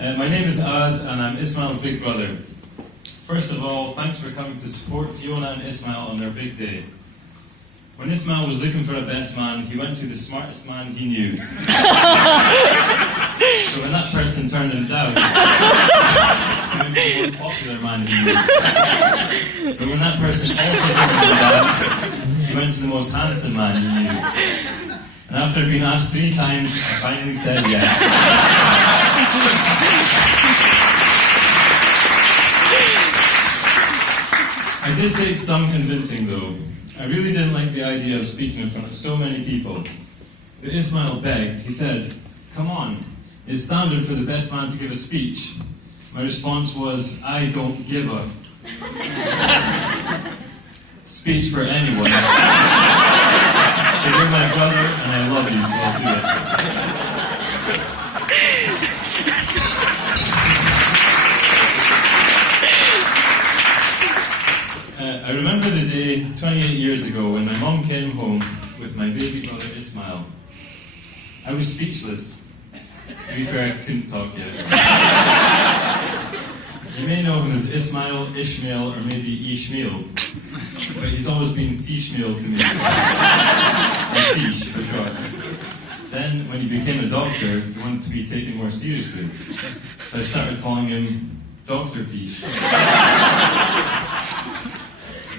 My name is Az, and I'm Ismail's big brother. First of all, thanks for coming to support Fiona and Ismail on their big day. When Ismail was looking for a best man, he went to the smartest man he knew. So when that person turned him down, he went to the most popular man he knew. But when that person also turned him down, he went to the most handsome man he knew. And after being asked 3 times, I finally said yes. I did take some convincing though. I really didn't like the idea of speaking in front of so many people. But Ismail begged. He said, "Come on, it's standard for the best man to give a speech." My response was, "I don't give a speech for anyone. You're my brother and I love you, so I'll do it." I remember the day 28 years ago when my mom came home with my baby brother Ismail. I was speechless. To be fair, I couldn't talk yet. You may know him as Ismail, Ishmael, or maybe Ishmael, but he's always been Fishmael to me. Or Fish for short. Then, when he became a doctor, he wanted to be taken more seriously. So I started calling him Dr. Fish.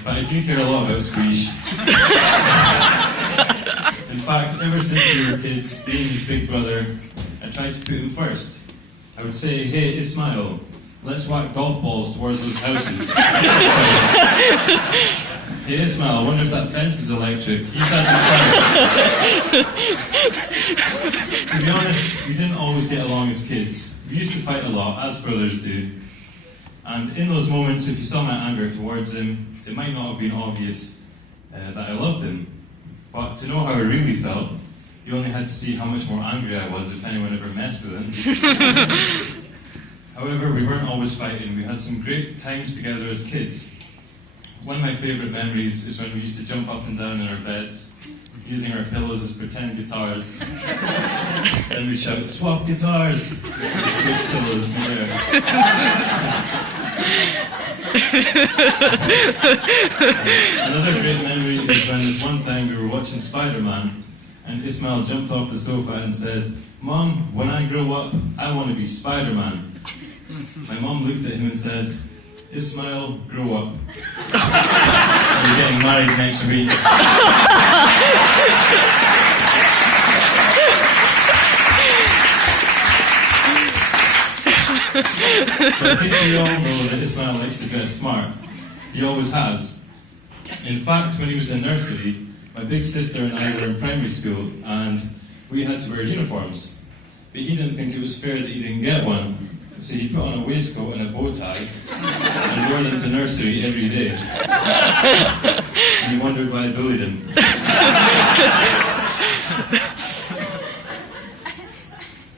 But I do care a lot about Squeesh. In fact, ever since we were kids, being his big brother, I tried to put him first. I would say, "Hey, Ismail, let's whack golf balls towards those houses." "Hey, Ismail, I wonder if that fence is electric. You touch it first." To be honest, we didn't always get along as kids. We used to fight a lot, as brothers do. And in those moments, if you saw my anger towards him, it might not have been obvious that I loved him. But to know how I really felt, you only had to see how much more angry I was if anyone ever messed with him. However, we weren't always fighting. We had some great times together as kids. One of my favourite memories is when we used to jump up and down in our beds, using our pillows as pretend guitars. Then we'd shout, "Swap guitars!" Switch pillows, beware. Another great memory is when this one time we were watching Spider-Man and Ismail jumped off the sofa and said, "Mom, when I grow up, I want to be Spider-Man." My mom looked at him and said, "Ismail, grow up. We're getting married next week." So I think we all know that Ismail likes to dress smart. He always has. In fact, when he was in nursery, my big sister and I were in primary school and we had to wear uniforms. But he didn't think it was fair that he didn't get one. So he put on a waistcoat and a bow tie and wore them to nursery every day. And he wondered why I bullied him.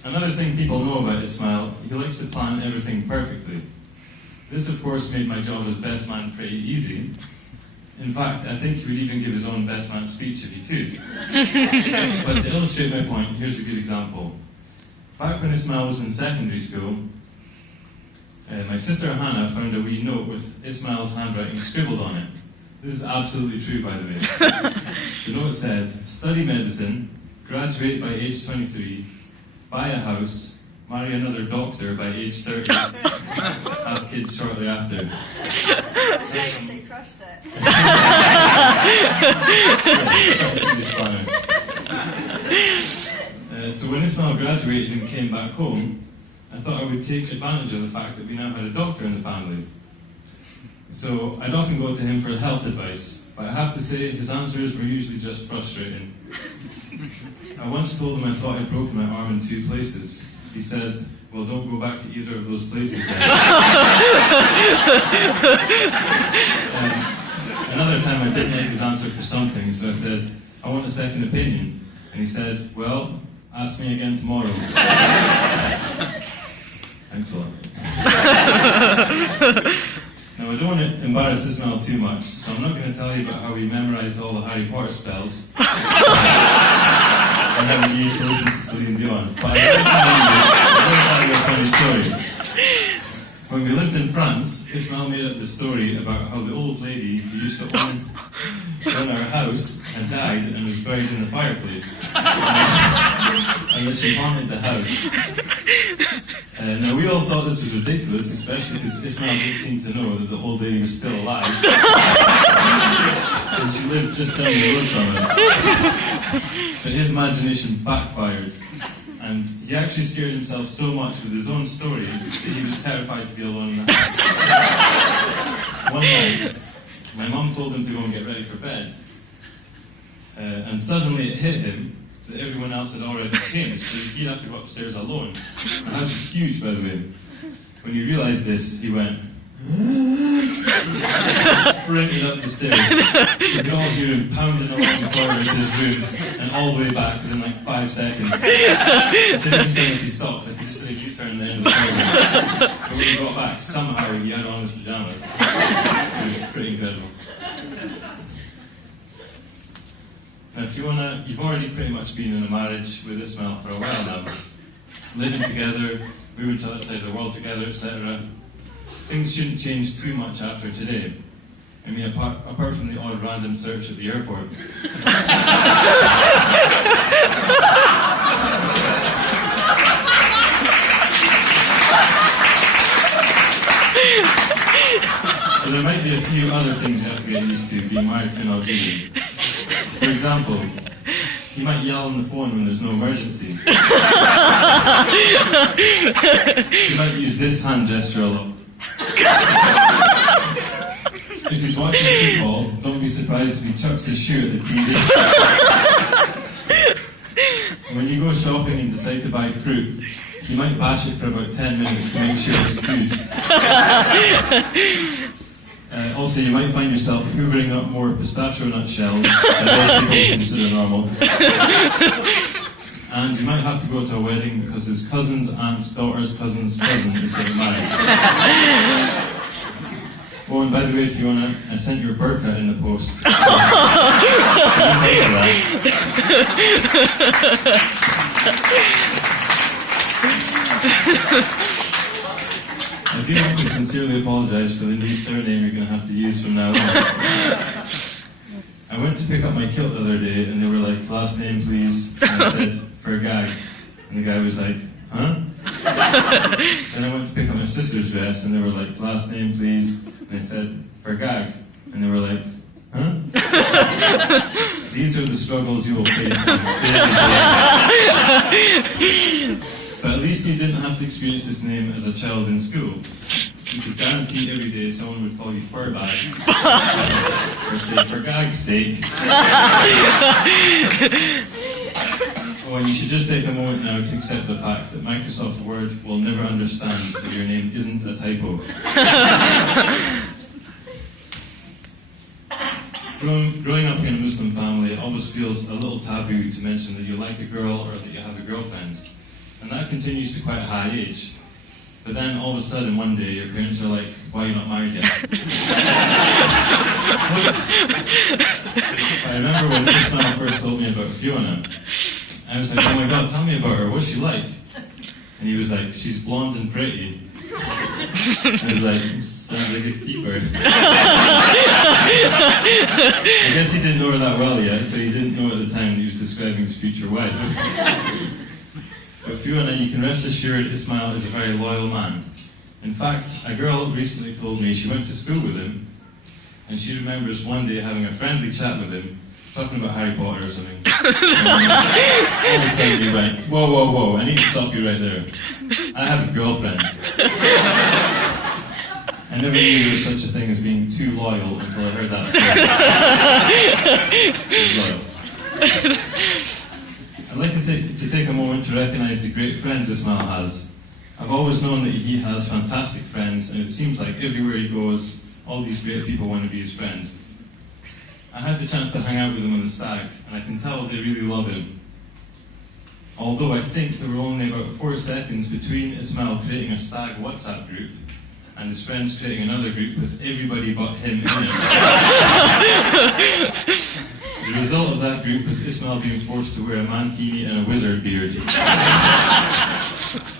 Another thing people know about Ismail, he likes to plan everything perfectly. This, of course, made my job as best man pretty easy. In fact, I think he would even give his own best man speech if he could. But to illustrate my point, here's a good example. Back when Ismail was in secondary school, my sister Hannah found a wee note with Ismail's handwriting scribbled on it. This is absolutely true, by the way. The note said, "Study medicine, graduate by age 23, buy a house, marry another doctor by age 30, have kids shortly after." They crushed it. So when Ismail graduated and came back home, I thought I would take advantage of the fact that we now had a doctor in the family. So I'd often go to him for health advice, but I have to say his answers were usually just frustrating. I once told him I thought I'd broken my arm in 2 places. He said, "Well, don't go back to either of those places then." Another time I didn't like his answer for something, so I said, "I want a second opinion." And he said, "Well, ask me again tomorrow." Thanks a lot. Now, I don't want to embarrass Ismail too much, so I'm not going to tell you about how we memorised all the Harry Potter spells. And how we used to listen to Celine Dion. But I'm going to tell you a funny story. lived in France, Ismail made up the story about how the old lady who used to own our house had died and was buried in the fireplace. And that she haunted the house. Now, we all thought this was ridiculous, especially because Ismail didn't seem to know that the old lady was still alive. And she lived just down the road from us. But his imagination backfired. And he actually scared himself so much with his own story that he was terrified to be alone in the house. One night, my mum told him to go and get ready for bed. And suddenly it hit him that everyone else had already changed, so he'd have to go upstairs alone. The house was huge, by the way. When he realised this, he went, sprinted up the stairs. You could all hear him pounding along the corridor to his room, and all the way back within like 5 seconds. It didn't even sound like he stopped, like he just did a U-turn at the end of the corridor. But when he got back, somehow he had on his pyjamas. It was pretty incredible. Now, Fiona, you've already pretty much been in a marriage with Ismail for a while now. Living together, moving to outside the world together, etc. Things shouldn't change too much after today. I mean, apart from the odd random search at the airport. So there might be a few other things you have to get used to being married to an Algerian. For example, he might yell on the phone when there's no emergency. He might use this hand gesture a lot. If he's watching football, don't be surprised if he chucks his shoe at the TV. When you go shopping and decide to buy fruit, he might bash it for about 10 minutes to make sure it's good. Also, you might find yourself hoovering up more pistachio nut shells than most people consider normal. And you might have to go to a wedding because his cousin's aunt's daughter's cousin's cousin is getting married. Oh, and by the way, Fiona, I sent your burqa in the post. I do want to sincerely apologise for the new surname you're going to have to use from now on. I went to pick up my kilt the other day and they were like, last name please, and I said, Fergag. And the guy was like, huh? Then I went to pick up my sister's dress and they were like, last name please, and I said, Fergag. And they were like, huh? These are the struggles you will face on a daily basis. But at least you didn't have to experience this name as a child in school. You could guarantee every day someone would call you Furbag. Or say, for Gag's sake. Oh, and you should just take a moment now to accept the fact that Microsoft Word will never understand that your name isn't a typo. Growing up in a Muslim family, it always feels a little taboo to mention that you like a girl or that you have a girlfriend. And that continues to quite a high age. But then all of a sudden one day your parents are like, why are you not married yet? I remember when Ismail first told me about Fiona, I was like, oh my god, tell me about her, what's she like? And he was like, she's blonde and pretty. I was like, sounds like a keeper. I guess he didn't know her that well yet, so he didn't know at the time that he was describing his future wife. But Fiona, you can rest assured Ismail is a very loyal man. In fact, a girl recently told me she went to school with him, and she remembers one day having a friendly chat with him, talking about Harry Potter or something. And all of a sudden he went, whoa, whoa, whoa, I need to stop you right there. I have a girlfriend. I never knew there was such a thing as being too loyal until I heard that story. Loyal. I'd like to take a moment to recognise the great friends Ismail has. I've always known that he has fantastic friends, and it seems like everywhere he goes, all these great people want to be his friend. I had the chance to hang out with him on the stag, and I can tell they really love him. Although I think there were only about 4 seconds between Ismail creating a stag WhatsApp group and his friends creating another group with everybody but him in it. The result of that group was Ismail being forced to wear a mankini and a wizard beard.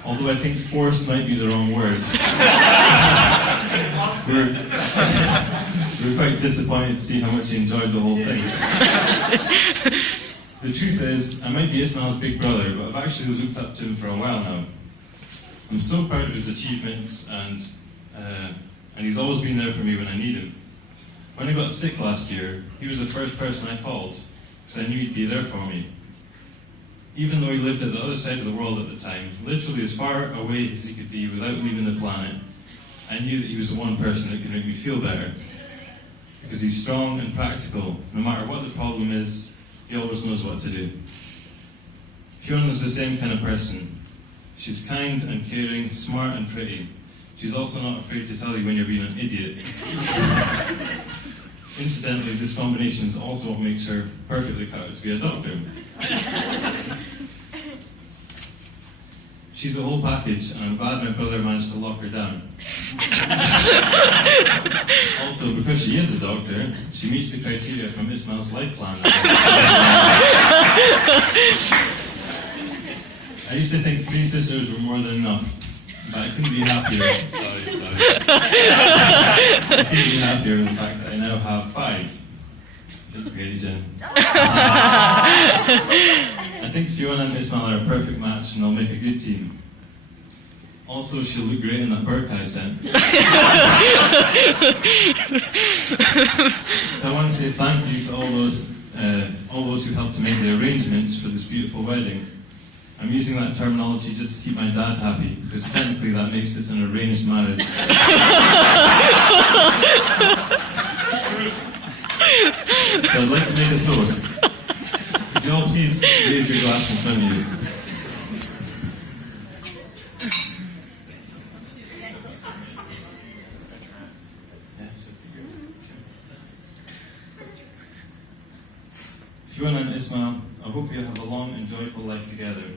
Although I think forced might be the wrong word. we were quite disappointed to see how much he enjoyed the whole thing. The truth is, I might be Ismail's big brother, but I've actually looked up to him for a while now. I'm so proud of his achievements, and he's always been there for me when I need him. When I got sick last year, he was the first person I called, because I knew he'd be there for me. Even though he lived at the other side of the world at the time, literally as far away as he could be without leaving the planet, I knew that he was the one person that could make me feel better. Because he's strong and practical. No matter what the problem is, he always knows what to do. Fiona's the same kind of person. She's kind and caring, smart and pretty. She's also not afraid to tell you when you're being an idiot. Incidentally, this combination is also what makes her perfectly cut out to be a doctor. She's a whole package, and I'm glad my brother managed to lock her down. Also, because she is a doctor, she meets the criteria from Ismail's life plan. I used to think 3 sisters were more than enough, but I couldn't be happier. Sorry. I couldn't be happier in the fact that I now have 5. Don't forget you, Jen. I think Fiona and Ismail are a perfect match, and they'll make a good team. Also, she'll look great in that burqa I sent. So I want to say thank you to all those who helped to make the arrangements for this beautiful wedding. I'm using that terminology just to keep my dad happy, because technically that makes this an arranged marriage. So I'd like to make a toast. Could you all please raise your glass in front of you? Fiona and Ismail, I hope you have a long and joyful life together.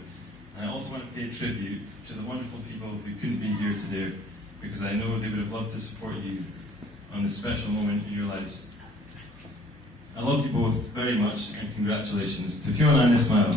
And I also want to pay tribute to the wonderful people who couldn't be here today, because I know they would have loved to support you on this special moment in your lives. I love you both very much, and congratulations to Fiona and Ismail.